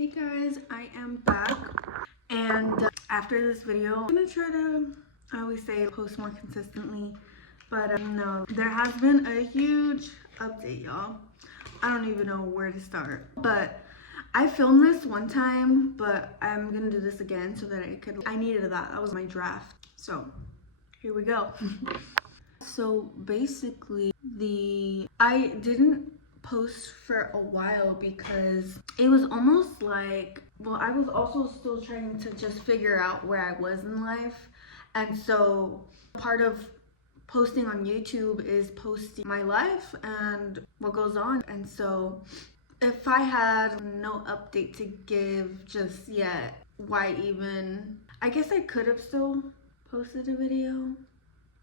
Hey guys, I am back, and after this video I'm gonna try to, I always say, post more consistently, but no, there has been a huge update, y'all. I don't even know where to start, but I filmed this one time, but I'm gonna do this again so that I needed that was my draft, so here we go. So basically I didn't post for a while because it was almost like, well, I was also still trying to just figure out where I was in life, and so part of posting on YouTube is posting my life and what goes on. And so if I had no update to give just yet, why even? I guess I could have still posted a video,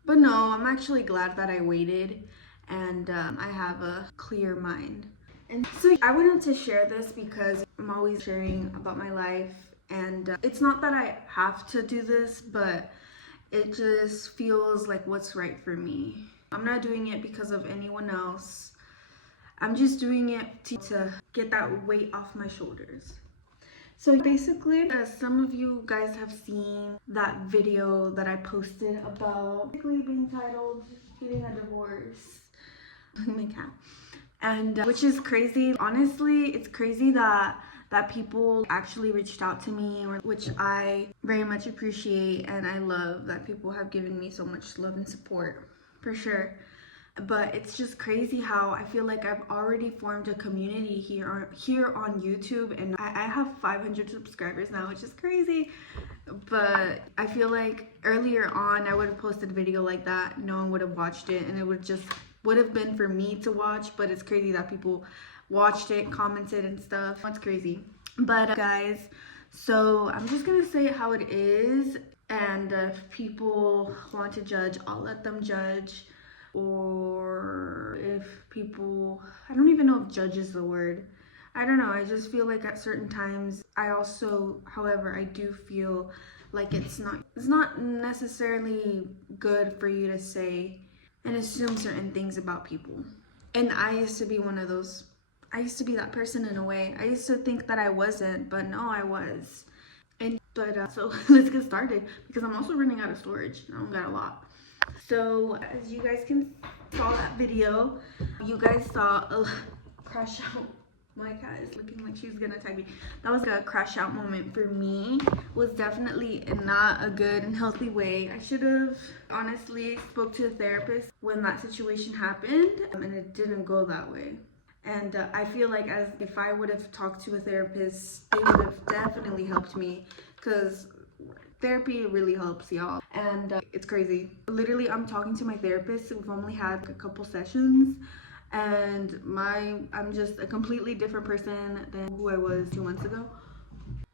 but no, I'm actually glad that I waited, and I have a clear mind. And so I wanted to share this because I'm always sharing about my life, and it's not that I have to do this, but it just feels like what's right for me. I'm not doing it because of anyone else. I'm just doing it to get that weight off my shoulders. So basically, as some of you guys have seen that video that I posted about basically being titled getting a divorce, my cat, and which is crazy. Honestly, it's crazy that people actually reached out to me, which I very much appreciate, and I love that people have given me so much love and support, for sure. But it's just crazy how I feel like I've already formed a community here on YouTube, and I have 500 subscribers now, which is crazy. But I feel like earlier on I would have posted a video like that, no one would have watched it, and it would have been for me to watch. But it's crazy that people watched it, commented and stuff. It's crazy. But guys, so I'm just gonna say it how it is, and if people want to judge, I'll let them judge. Or if people, I don't even know if judge is the word. I don't know, I just feel like at certain times, I also, however, I do feel like it's not necessarily good for you to say and assume certain things about people. And I used to be one of those. I used to be that person in a way. I used to think that I wasn't, but no, I was. So let's get started, because I'm also running out of storage. I don't got a lot. So as you guys saw that video, you guys saw a crash out. My cat is looking like she's gonna attack me. That was a crash out moment for me. Was definitely not a good and healthy way. I should have honestly spoke to a therapist when that situation happened, and it didn't go that way. And I feel like as if I would have talked to a therapist, they would have definitely helped me, because therapy really helps, y'all. And it's crazy. Literally, I'm talking to my therapist. We've only had a couple sessions, and I'm just a completely different person than who I was 2 months ago.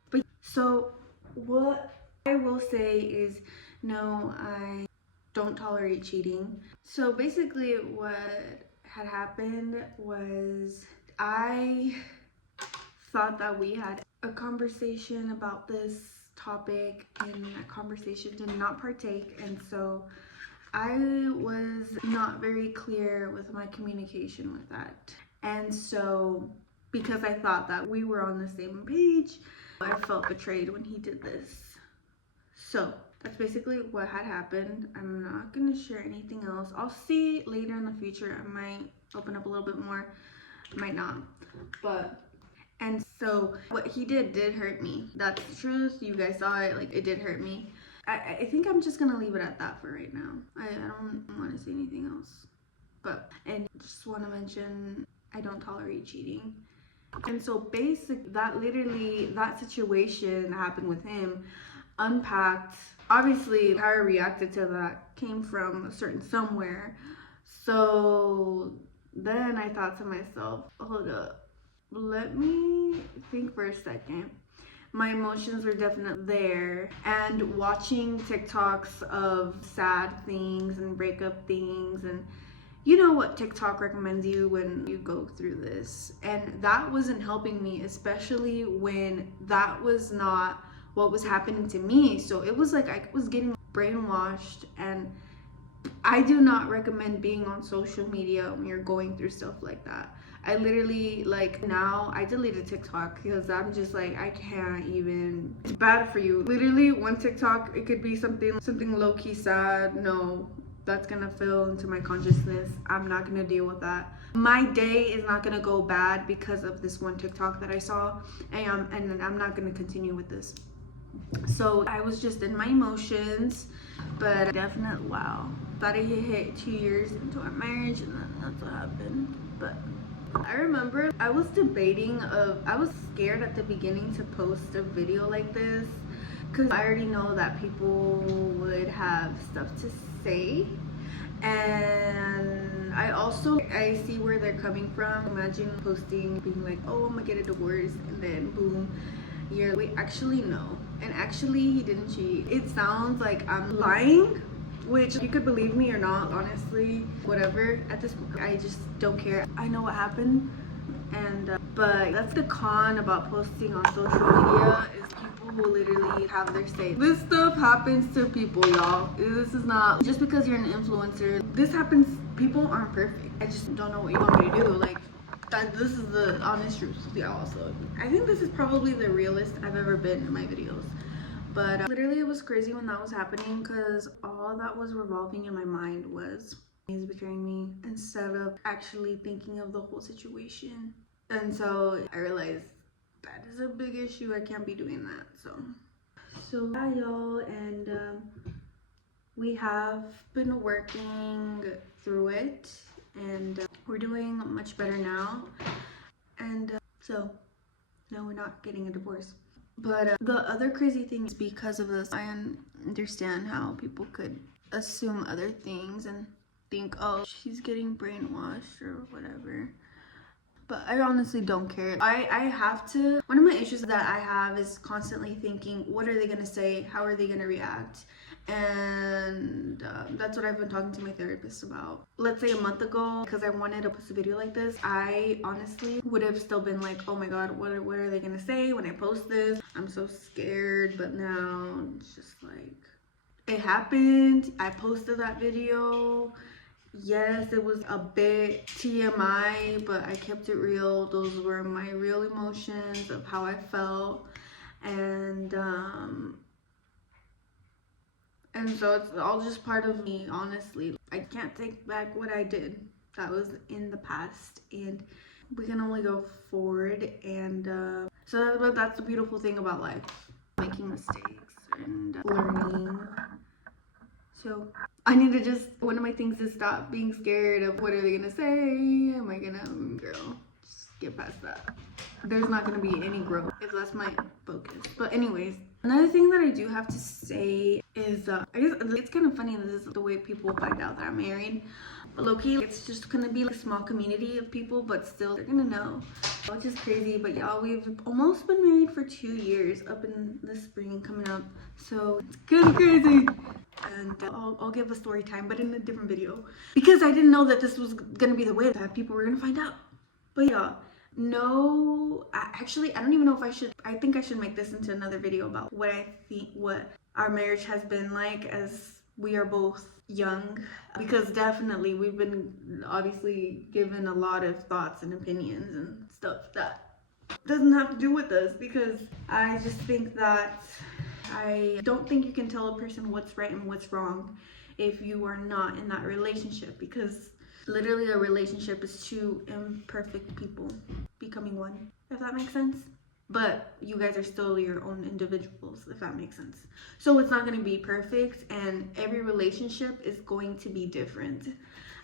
But so what I will say is, no, I don't tolerate cheating. So basically what had happened was, I thought that we had a conversation about this topic, and that conversation did not partake, and so I was not very clear with my communication with that. And so because I thought that we were on the same page, I felt betrayed when he did this. So that's basically what had happened. I'm not gonna share anything else. I'll see later in the future. I might open up a little bit more, I might not. And so what he did hurt me. That's the truth. You guys saw it. Like, it did hurt me. I think I'm just gonna leave it at that for right now. I don't want to say anything else. And just want to mention, I don't tolerate cheating. And so that situation that happened with him unpacked. Obviously, how I reacted to that came from a certain somewhere. So then I thought to myself, hold up. Let me think for a second. My emotions were definitely there, and watching TikToks of sad things and breakup things, and you know what TikTok recommends you when you go through this, and that wasn't helping me, especially when that was not what was happening to me. So it was like I was getting brainwashed, and I do not recommend being on social media when you're going through stuff like that. I literally, like, now I deleted TikTok because I'm just like, I can't even. It's bad for you. Literally, one TikTok, it could be something low-key sad. No, that's gonna fill into my consciousness. I'm not gonna deal with that. My day is not gonna go bad because of this one TikTok that I saw, and I'm not gonna continue with this. So I was just in my emotions, but definitely, wow. Thought I hit 2 years into our marriage, and then that's what happened. But I remember I was debating I was scared at the beginning to post a video like this because I already know that people would have stuff to say, and I see where they're coming from. Imagine posting being like, oh, I'm gonna get a divorce, and then boom, wait, actually no, and actually he didn't cheat. It sounds like I'm lying, which you could believe me or not, honestly, whatever. At this point, I just don't care. I know what happened, and but that's the con about posting on social media, is people will literally have their say. This stuff happens to people, y'all. This is not just because you're an influencer. This happens. People aren't perfect. I just don't know what you want me to do. Like, this is the honest truth, y'all. So I think this is probably the realest I've ever been in my videos. But literally, it was crazy when that was happening because all that was revolving in my mind was he's betraying me instead of actually thinking of the whole situation. And so I realized that is a big issue. I can't be doing that. So yeah, y'all, and we have been working through it, and we're doing much better now. And so no, we're not getting a divorce. But the other crazy thing is, because of this, I understand how people could assume other things and think, oh, she's getting brainwashed or whatever. But I honestly don't care. I have to. One of my issues that I have is constantly thinking, what are they gonna say? How are they gonna react? And that's what I've been talking to my therapist about. Let's say a month ago, because I wanted to post a video like this, I honestly would have still been like, oh my god, what are they gonna say when I post this? I'm so scared. But now it's just like, it happened. I posted that video. Yes, it was a bit TMI, but I kept it real. Those were my real emotions of how I felt. And so it's all just part of me, honestly. I can't take back what I did. That was in the past, and we can only go forward. And so that's the beautiful thing about life, making mistakes and learning. So I need to just, one of my things is stop being scared of what are they gonna say? Am I gonna, girl, just get past that. There's not gonna be any growth if that's my focus. But anyways, another thing that I do have to say is, I guess it's kind of funny, this is the way people find out that I'm married. But low-key, it's just gonna be like a small community of people, but still they're gonna know, which is crazy. But y'all, we've almost been married for 2 years, up in the spring coming up. So it's kind of crazy. And I'll give a story time, but in a different video, because I didn't know that this was gonna be the way that people were gonna find out. But yeah, no, actually, I don't even know if I should. I think I should make this into another video about what I think, what our marriage has been like as we are both young, because definitely we've been obviously given a lot of thoughts and opinions and stuff that doesn't have to do with us, because I just think that I don't think you can tell a person what's right and what's wrong if you are not in that relationship, because literally a relationship is two imperfect people becoming one, if that makes sense. But you guys are still your own individuals, if that makes sense. So it's not going to be perfect, and every relationship is going to be different.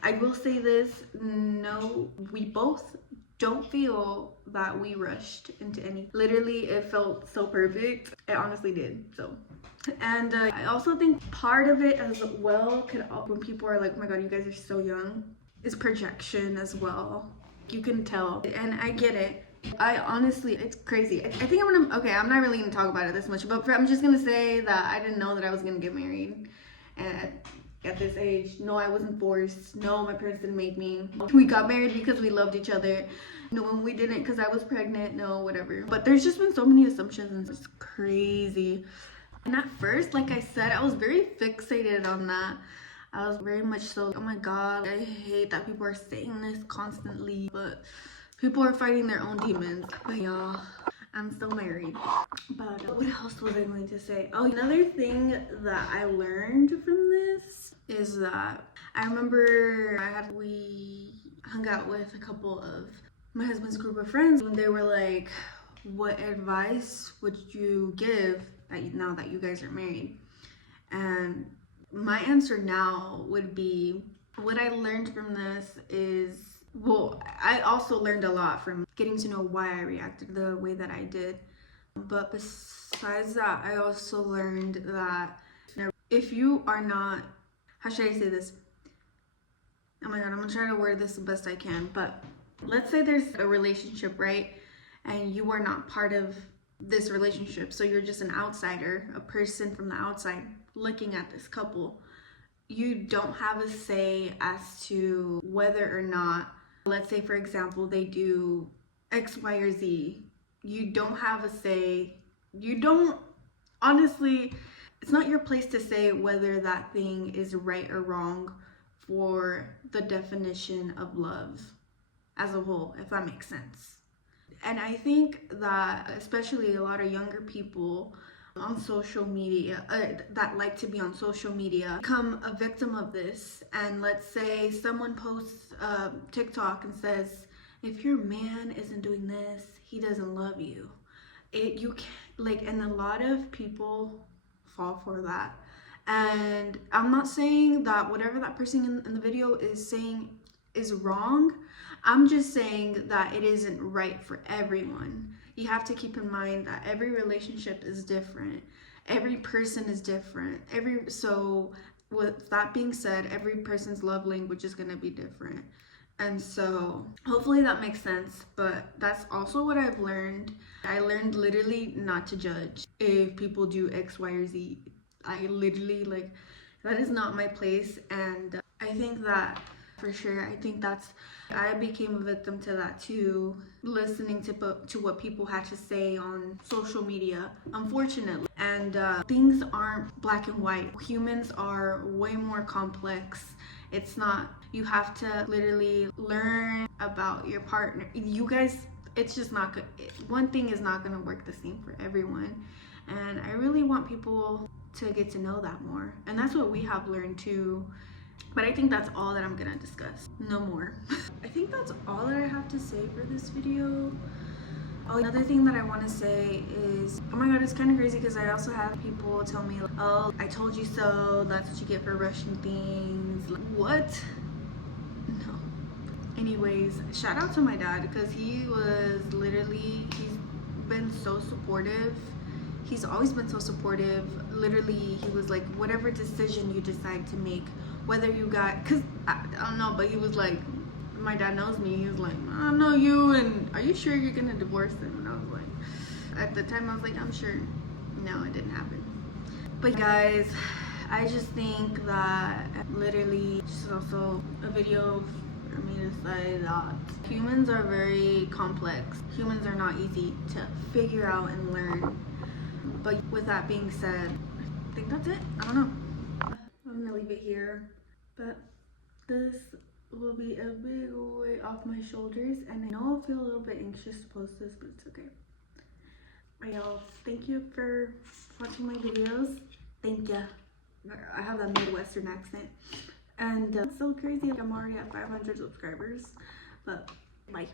I will say this, no, we both don't feel that we rushed into any. Literally, it felt so perfect. It honestly did. So, and I also think part of it as well could, when people are like, oh my god, you guys are so young, is projection as well. You can tell, and I get it. I honestly, it's crazy. I think I'm not really gonna talk about it this much, but I'm just gonna say that I didn't know that I was gonna get married at this age. No, I wasn't forced. No, my parents didn't make me. We got married because we loved each other. No, when we didn't because I was pregnant. No, whatever. But there's just been so many assumptions, and it's crazy. And at first, like I said, I was very fixated on that. I was very much so, oh my god, I hate that people are saying this constantly. But People are fighting their own demons. But y'all, I'm still married. But what else was I going to say? Oh, another thing that I learned from this is that I remember we hung out with a couple of my husband's group of friends, and they were like, what advice would you give now that you guys are married? And my answer now would be, what I learned from this is, well, I also learned a lot from getting to know why I reacted the way that I did. But besides that, I also learned that if you are not, how should I say this? Oh my god, I'm gonna try to word this the best I can. But let's say there's a relationship, right? And you are not part of this relationship. So you're just an outsider, a person from the outside looking at this couple. You don't have a say as to whether or not, let's say for example, they do X, Y, or Z. You don't have a say. You don't, honestly, it's not your place to say whether that thing is right or wrong for the definition of love as a whole, if that makes sense. And I think that especially a lot of younger people on social media that like to be on social media become a victim of this. And let's say someone posts TikTok and says, if your man isn't doing this, he doesn't love you. You can't, like, and a lot of people fall for that. And I'm not saying that whatever that person in the video is saying is wrong. I'm just saying that it isn't right for everyone. You have to keep in mind that every relationship is different. Every person is different. So with that being said, every person's love language is going to be different. And so hopefully that makes sense, but that's also what I've learned. I learned literally not to judge if people do X, Y, or Z. I literally, like, that is not my place. And I think that for sure, I became a victim to that too, listening to what people had to say on social media, unfortunately. And things aren't black and white. Humans are way more complex. It's not, you have to literally learn about your partner. You guys, it's just not good. One thing is not going to work the same for everyone. And I really want people to get to know that more. And that's what we have learned too. But I think that's all that I'm gonna discuss. No more. I think that's all that I have to say for this video. Oh, another thing that I want to say is, oh my god, it's kind of crazy because I also have people tell me, like, oh, I told you so, that's what you get for rushing things. Like, what? No. Anyways, shout out to my dad because he's been so supportive. He's always been so supportive. Literally, he was like, whatever decision you decide to make, whether you got, because I don't know, but he was like, my dad knows me. He was like, I know you, and are you sure you're gonna divorce him? And I was like, at the time I was like, I'm sure. No, it didn't happen. But guys, I just think that literally just also a video for me to say that humans are very complex. Humans are not easy to figure out and learn. But with that being said, I think that's it. I don't know. I'm gonna leave it here. But this will be a big weight off my shoulders, and I know I'll feel a little bit anxious to post this, but it's okay. Alright, y'all, thank you for watching my videos. Thank ya. I have that Midwestern accent, and it's so crazy, like I'm already at 500 subscribers, but bye.